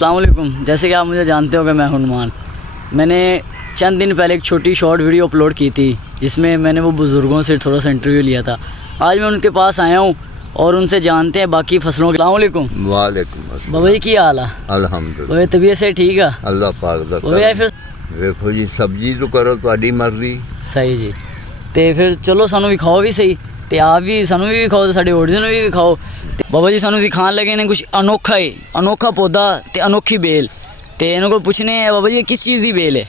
अस्सलाम वालेकुम। जैसे कि आप मुझे जानते हो कि मैं हनुमान, मैंने चंद दिन पहले एक छोटी शॉर्ट वीडियो अपलोड की थी जिसमें मैंने वो बुज़ुर्गों से थोड़ा सा इंटरव्यू लिया था। आज मैं उनके पास आया हूँ और उनसे जानते हैं बाकी फसलों के। अस्सलाम वालेकुम। वालेकुम अस्सलाम। बाबा जी की हाल है? अल्हम्दुलिल्लाह। बाबा तबीयत से ठीक है? अल्लाह पाक दा बाबा जी फिर देखो जी, सब्जी तो करो ਤੁਹਾਡੀ मर्जी। सही जी। तो फिर चलो सानू विखाओ भी सही, तो आप भी सानू भी विखाओ तो साडे ऑडियंस भी विखाओ। बाबा जी सानू दिखाने लगे ने कुछ अनोखा ही अनोखा पौधा ते अनोखी बेल। तो इन्हों को पूछने बाबा जी किस चीज़ की बेल है?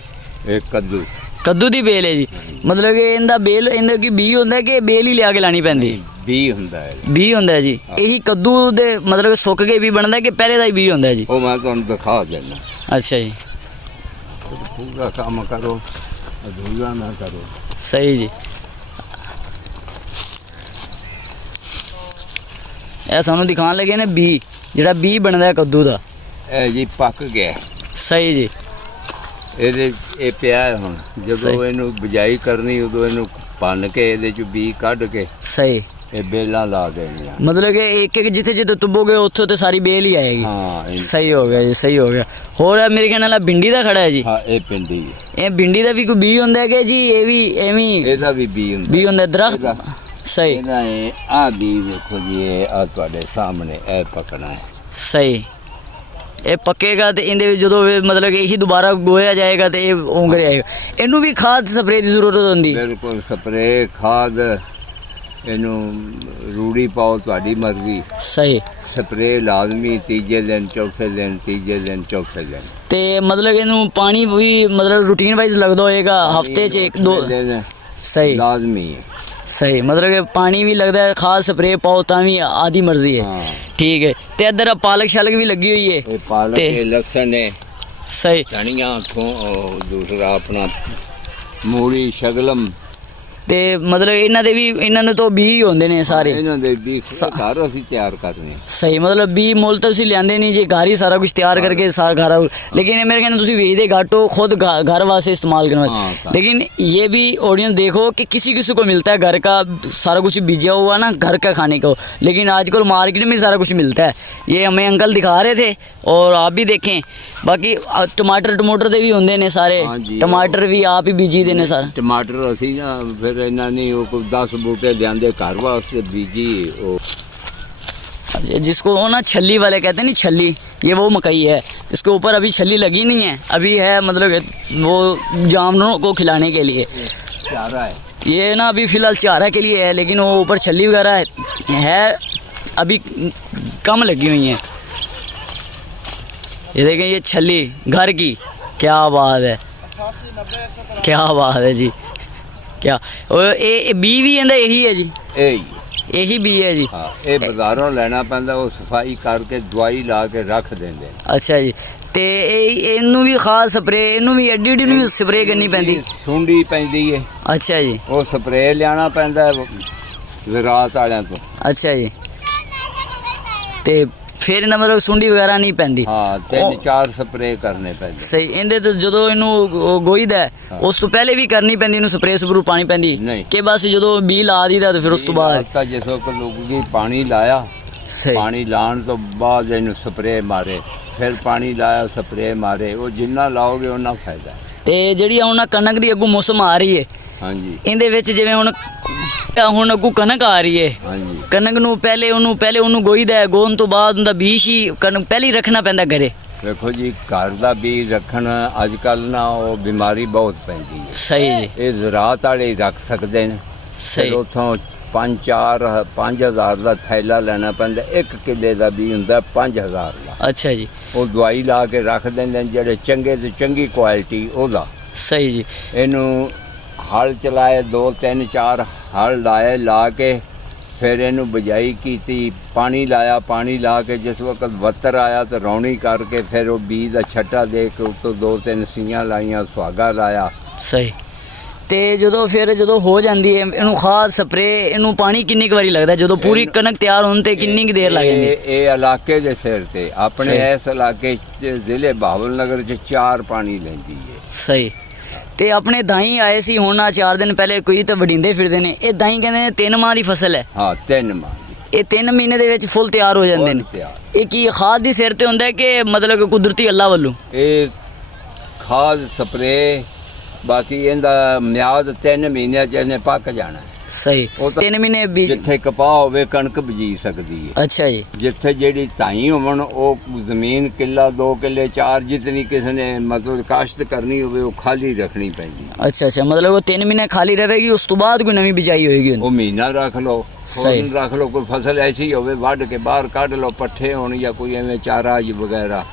एक कद्दू। कद्दू की बेल है जी। मतलब कि इनका बेल इनका की बी होंदा है कि बेल ही लिया के लानी पैंदी? बी ਹੁੰਦਾ ਹੈ। बी होंदा है जी। यही कद्दू दे मतलब सुक के बी बनता है कि पहले का ही बी होंदा है जी? ਉਹ ਮੈਂ ਤੁਹਾਨੂੰ ਦਿਖਾ ਦੇਣਾ। अच्छा जी, ਪੂਰਾ ਕੰਮ ਕਰੋ, ਅਧੂਰਾ ਨਾ ਕਰੋ। सही जी। ਇਹ ਸਾਨੂੰ ਦਿਖਾਣ ਲੱਗੇ ਨੇ ਬੀ, ਜਿਹੜਾ ਬੀ ਬਣਦਾ ਹੈ ਕੱਦੂ ਦਾ। ਇਹ ਜੀ ਪੱਕ ਗਿਆ। ਸਹੀ ਜੀ। ਇਹਦੇ ਇਹ ਪਿਆ ਹੈ ਹੁਣ, ਜਦੋਂ ਸਹੀ। ਇਹਨੂੰ ਬਿਜਾਈ ਕਰਨੀ ਉਦੋਂ ਇਹਨੂੰ ਭੰਨ ਕੇ ਇਹਦੇ ਚ ਬੀ ਕੱਢ ਕੇ ਸਹੀ। ਇਹ ਬੇਲਾਂ ਲਾ ਦੇਣੀਆਂ। मतलब कि एक एक जिथे जिथे तुबोगे उत्थे तो सारी बेल ही आएगी। ਹਾਂ सही हो गया जी, सही हो गया। होर मेरे कहने वाला भिंडी का खड़ा है जी। ਹਾਂ ਇਹ ਪਿੰਡੀ ਹੈ। ये भिंडी का भी कोई बी होंदा है कि जी ये भी एवं ਇਹਦਾ ਵੀ ਬੀ ਹੁੰਦਾ। बी होंदा है दरख्त? सही ਇਹਦਾ ਇਹ ਆ ਬੀ ਦੇਖੋ ਜੀ, ਇਹ ਆ ਤੁਹਾਡੇ ਸਾਹਮਣੇ ਇਹ ਪਕਣਾ ਹੈ। सही। ये पकेगा तो इनके जो मतलब कि यही दोबारा गोया जाएगा तो ये उंग जाएगा। इनू भी खाद स्प्रे की जरूरत होंगी? बिल्कुल, स्प्रे खाद ਇਹਨੂੰ ਰੂੜੀ ਪਾਓ ਤੁਹਾਡੀ ਮਰਜ਼ੀ। सही। स्प्रे लाजमी तीजे दिन चौथे दिन तीजे दिन चौथे दिन। ते मतलब इनू पानी भी मतलब रूटीन वाइज लगता होएगा हफ्ते च एक दो? दिन सही लाजमी है। सही। मतलब कि पानी भी लगता है, खाद स्प्रे पाओ ता भी आधी मर्जी है। हाँ। ठीक है। ते इधर पालक शालक भी लगी हुई है? ये पालक ते- है, लहसुन है, सही। धनिया, दूसरा अपना मूली शगलम। ते मतलब इन्हां दे भी इन्हां नूं तो बी होंदे ने सारे? ਇਹਨਾਂ ਦੇ ਵੀ ਘਰ ਅਸੀਂ ਤਿਆਰ ਕਰਨੇ। सही। मतलब बी मुल तो तुसीं लियांदे नहीं जी, घर ही सारा कुछ तैयार करके सारा घर। लेकिन ये मेरे कहने तुसीं भेजदे घाटो खुद घर वास्ते इस्तेमाल करना। हाँ। लेकिन ये भी ऑडियंस देखो कि किसी किसी को मिलता है घर का सारा कुछ बीजा हुआ ना, घर का खाने को। लेकिन आजकल मार्केट में सारा कुछ मिलता है। ये हमें अंकल दिखा रहे थे और आप भी देखें। बाकी टमाटर टमाटर दे भी होंदे ने सारे? हाँ जी। टमाटर भी आप ही बीजी दे ने सारा? टमाटर ਅਸੀਂ ਨਾ ਫਿਰ ਇਹਨਾਂ ਨੇ ਉਹ ਕੋਈ 10 ਬੂਟੇ ਲਿਆਂਦੇ ਘਰ ਵਾਸਤੇ ਬੀਜੀ ਉਹ। जिसको वो ना छल्ली वाले कहते हैं नहीं, छल्ली, ये वो मकई है। इसके ऊपर अभी छल्ली लगी नहीं है, अभी है मतलब कि वो जानवरों को खिलाने के लिए चारा है। ये ना अभी फ़िलहाल चारा के लिए है, लेकिन वो ऊपर छल्ली वगैरह है अभी कम लगी हुई हैं। ये देखें ये छल्ली घर की, क्या बात है, क्या बात है जी। क्या और ये बी भी इनका यही है जी? यही बी है जी? हाँ, ये बाजारों लेना पैंदा, वो सफाई करके दवाई ला के रख देंगे। अच्छा जी। ते इनू भी खास स्प्रे, इनू भी एडी एडी भी स्प्रे करनी पैंदी? सुंडी पैंदी है। अच्छा जी। वो स्प्रे लियाना पैंदा है विरासत वालियां तो। अच्छा जी। ते फिर इन्हें मतलब सुंडी वगैरह नहीं पैंदी? हाँ, 3-4 स्प्रे करने पैंदे। सही। इनदे तो जो इनू गोईदा है उस तो पहले भी करनी पैंदी, इनू स्प्रे स्प्रू पानी पैंदी नहीं कि बस जो बी ला दी दा तो फिर उस तो बाद? जिस वक्त लोग पानी लाया, सही। पानी लाने तो बाद इन्हू स्प्रे मारे, फिर पानी लाया स्प्रे मारे, वो जिन्ना लाओगे उन्ना फायदा है। ते जिहड़ी हुण कनक दी अगू मौसम आ रही है, हाँ जी। इहदे विच जिवें हुण अगू कनक आ रही है, हाँ जी। कनक नूं पहले ਉਹਨੂੰ ਗੋਈਦਾ ਹੈ, ਗੋਹਨ ਤੋਂ ਬਾਅਦ ਉਹਦਾ ਬੀਜ ਹੀ ਕਣਕ ਪਹਿਲੇ ਹੀ ਰੱਖਣਾ ਪੈਂਦਾ ਘਰੇ? देखो जी, घर का बीज रखना अजकल ना वो बीमारी बहुत पैंदी है। सही जी। ये ज़राअत वाले ही रख सकते हैं। सही। फिर उतों 5-4-5 का थैला लेना पैंदा, 1 किले का भी होंदा 5000 का। अच्छा जी। वो दवाई ला के रख देंगे जेडे चंगे तो चंगी क्वालिटी ओदा। सही जी। इनू हल चलाए 2-3-4 हल लाए, ला के फिर इनू बिजाई की, पानी लाया, पानी ला के जिस वक्त वत्तर आया तो रौनी करके फिर वो बीज का छट्टा दे के उत्तों 2-3 सीयां लाइया, सुहागा लाया। सही। ते जो हो जाती है इनू खाद स्प्रे, इनू पानी किन्नी क वारी लगता है जो पूरी कनक तैयार होने ते किन्नी क देर लग जाती? ये इलाके के सिर ते अपने इस इलाके जिले बहावल नगर च 4 पानी लेंदी है। सही। ते अपने दाई आए सी हुण 4 दिन पहले, कोई तो वडिंदे फिरदे ने, ये दाई कहंदे ने 3 माह की फसल है? हाँ, 3 माह। ਇਹ 3 ਮਹੀਨੇ ਦੇ ਵਿੱਚ ਫੁੱਲ ਤਿਆਰ ਹੋ ਜਾਂਦੇ ਨੇ। ਤਿਆਰ। ਇਹ ਕੀ ਖਾਦ ਦੀ ਸਿਰ ਤੇ ਹੁੰਦਾ ਹੈ ਕਿ ਮਤਲਬ ਕਿ ਕੁਦਰਤੀ ਅੱਲਾ ਵੱਲੋਂ? ਇਹ ਖਾਦ ਸਪਰੇ, ਬਾਕੀ ਇਹਦਾ ਮਿਆਦ 3 ਮਹੀਨਿਆਂ ਚ ਇਹਨੇ ਪੱਕ ਜਾਣਾ ਹੈ। ਸਹੀ। ਉਹ ਤਾਂ 3 ਮਹੀਨੇ ਬੀਜ। ਜਿੱਥੇ ਕਪਾਹ ਹੋਵੇ ਕਣਕ ਬੀਜ ਸਕਦੀ ਹੈ। ਅੱਛਾ ਜੀ। ਜਿੱਥੇ ਜਿਹੜੀ ਧਾਈ ਹੋਵਣ ਉਹ ਜ਼ਮੀਨ ਕਿੱਲਾ 2 ਕਿੱਲੇ 4 ਜਿਤਨੀ ਕਿਸੇ ਨੇ ਮਤਲਬ ਕਾਸ਼ਤ ਕਰਨੀ ਹੋਵੇ ਉਹ ਖਾਲੀ ਰੱਖਣੀ ਪੈਂਦੀ ਹੈ। ਅੱਛਾ ਅੱਛਾ, ਮਤਲਬ ਉਹ 3 ਮਹੀਨੇ ਖਾਲੀ ਰਹੇਗੀ, ਉਸ ਤੋਂ ਬਾਅਦ ਕੋਈ ਨਵੀਂ ਬਿਜਾਈ ਹੋਏਗੀ ਉਹਨੂੰ? ਉਹ ਮਹੀਨਾ ਰੱਖ ਲਓ, ਸਹੀ। ਫੌਰਨ ਰੱਖ ਲਓ। ਕੋਈ ਫਸਲ ਐਸੀ ਹੋਵੇ ਵੱਢ ਕੇ ਬਾਹਰ ਕੱਢ ਲਓ, ਪੱਠੇ ਹੋਣ ਜਾਂ ਕੋਈ ਐਵੇਂ ਚਾਰਾ ਵਗੈਰਾ,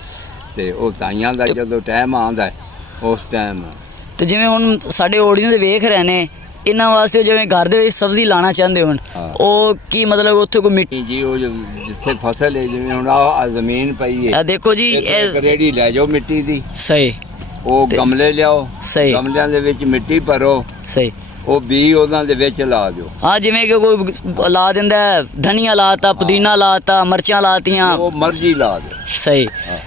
ਤੇ ਉਹ ਧਾਈਆਂ ਦਾ ਜਦੋਂ ਟਾਈਮ ਆਉਂਦਾ ਹੈ, ਉਸ ਟਾਈਮ। ਤੇ ਜਿਵੇਂ ਹੁਣ ਸਾਡੇ ਆਡੀਅנס ਦੇ ਵੇਖ ਰਹੇ ਨੇ, ਇਹਨਾਂ ਵਾਸਤੇ ਜਿਵੇਂ ਘਰ ਦੇ ਵਿੱਚ ਸਬਜ਼ੀ ਲਾਣਾ ਚਾਹੁੰਦੇ ਹੋਣ, ਹਾਂ। ਉਹ ਕੀ ਮਤਲਬ ਉੱਥੇ ਕੋਈ ਮਿੱਟੀ? ਜੀ ਉਹ ਜਿੱਥੇ ਫਸਲ ਹੈ, ਜਿਵੇਂ ਹੁਣ ਆਹ ਜ਼ਮੀਨ ਪਈ ਹੈ, ਇਹ ਦੇਖੋ ਜੀ, ਇੱਥੇ ਇਹ ਇੱਕ ਰੇੜੀ ਲੈ ਜਾਓ ਮਿੱਟੀ ਦੀ, ਸਹੀ ਉਹ ਗਮਲੇ ਲਿਆਓ, ਸਹੀ। ਗਮਲਿਆਂ ਦੇ ਵਿੱਚ ਮਿੱਟੀ ਭਰੋ, ਸਹੀ। ਉਹ ਬੀ ਉਹਨਾਂ ਦੇ ਵਿੱਚ ਲਾ ਦਿਓ। ਹਾਂ, ਜਿਵੇਂ ਕਿ ਕੋਈ ਲਾ ਦਿੰਦਾ ਹੈ, ਧਨੀਆ ਲਾਤਾ, ਪੁਦੀਨਾ ਲਾਤਾ, ਮਿਰਚਾਂ ਲਾਤੀਆਂ, ਉਹ ਮਰਜ਼ੀ ਲਾ ਦਿਓ। ਸਹੀ। ਹਾਂ।